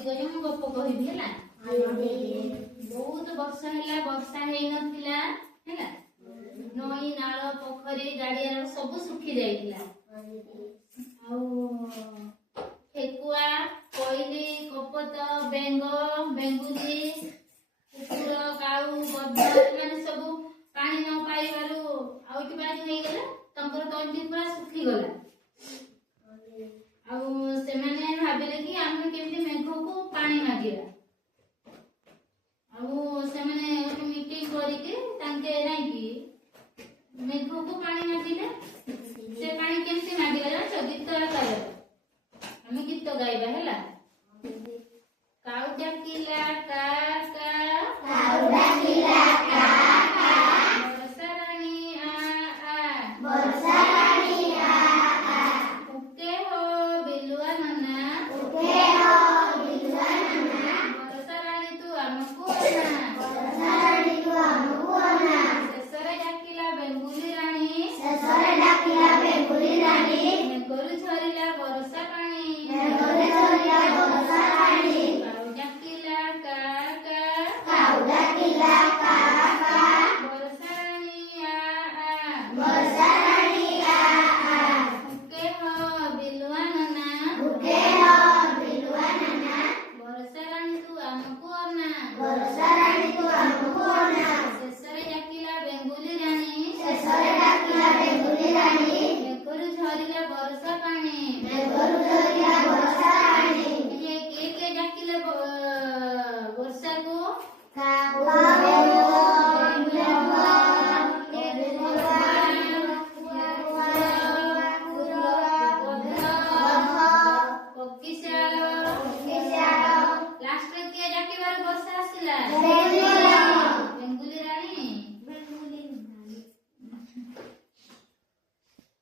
आज ମୁଁ ଗପ କହିବି ହେଲା। ବହୁତ ବର୍ଷ ହେଲା ବର୍ଷା ହେଇନଥିଲା ହେଲା। ନଈ ନାଳ ପୋଖରୀ ଗାଡିଆର ସବୁ ଶୁଖି ଯାଇଥିଲା। ଆଉ ଠେକୁଆ କୋଇଲି କପତ ବେଙ୍ଗ ବେଙ୍ଗୁଲି କୁକୁର କାଉ ଗଧ ଏମାନେ ସବୁ ପାଣି ନ ପାଇବାରୁ ଆଉଟି ପାଣି ହେଇଗଲା। ତାଙ୍କର ତଣ୍ଟି ପୁରା ଶୁଖିଗଲା। ଆଉ ସେମାନେ ଭାବିଲେ କି ଆମେ କେମିତି ମେଘକୁ ପାଣି ମାଗିବା। ଆଉ ସେମାନେ ଗୋଟେ ମିଟିଂ କରିକି ତାଙ୍କେ ନାଇକି ମେଘକୁ ପାଣି ମାଗିଲେ। ସେ ପାଣି କେମିତି ମାଗିଲେ ଜାଣିଛ? ଗୀତ ଆକାରରେ ଆମେ ଗୀତ ଗାଇବା ହେଲା। କାଉ ଡାକିଲା କା କା କାଉ ଡାକିଲା କା କା ବର୍ଷା ରାଣୀ ଆ ଆ ବର୍ଷା ରାଣୀ ଆ ଆ ଉକେ ହୋ ବିଲୁଆ ନନା ଉକେ ହୋ ବିଲୁଆ ନନା ବର୍ଷା ରାଣୀ ତୁ ଆମକୁ ଅନା ବର୍ଷା ରାଣୀ ତୁ ଆମକୁ ଅନା ଶେଷରେ ଡାକିଲା ବେଙ୍ଗୁଲି ରାଣୀ ଶେଷରେ ଡାକିଲା ବେଙ୍ଗୁଲି ରାଣୀ ମେଘରୁ ଝରିଲା ବର୍ଷା ପାଣି ମେଘରୁ ଝରିଲା ବର୍ଷା ପାଣି କାଉ ଡାକିଲା କା କା କାଉ ଡାକିଲା କା କା ବର୍ଷା ରାଣୀ ଆ ଆ ବର୍ଷା ରାଣୀ ଆ ଆ ଉକେ ହୋ ବିଲୁଆ ନନା ଉକେ ହୋ ବିଲୁଆ ନନା ବର୍ଷା ରାଣୀ ତୁ ଆମକୁ ଅନା ବର୍ଷା ରାଣୀ ତୁ ଆମକୁ ଅନା ଶେଷରେ ଡାକିଲା ବେଙ୍ଗୁଲି ରାଣୀ ଶେଷରେ ଡାକିଲା ବେଙ୍ଗୁଲି ରାଣୀ ମେଘରୁ ଝରିଲା ବର୍ଷା ପାଣି ମେଘରୁ ଝରିଲା ବର୍ଷା ପାଣି କିଏ ଡାକିଲେ ବର୍ଷାକୁ? ପକ୍ଷୀ ଶାଳ ଲାଷ୍ଟରେ କିଏ ଡାକିବାର ବର୍ଷା ଆସିଲା?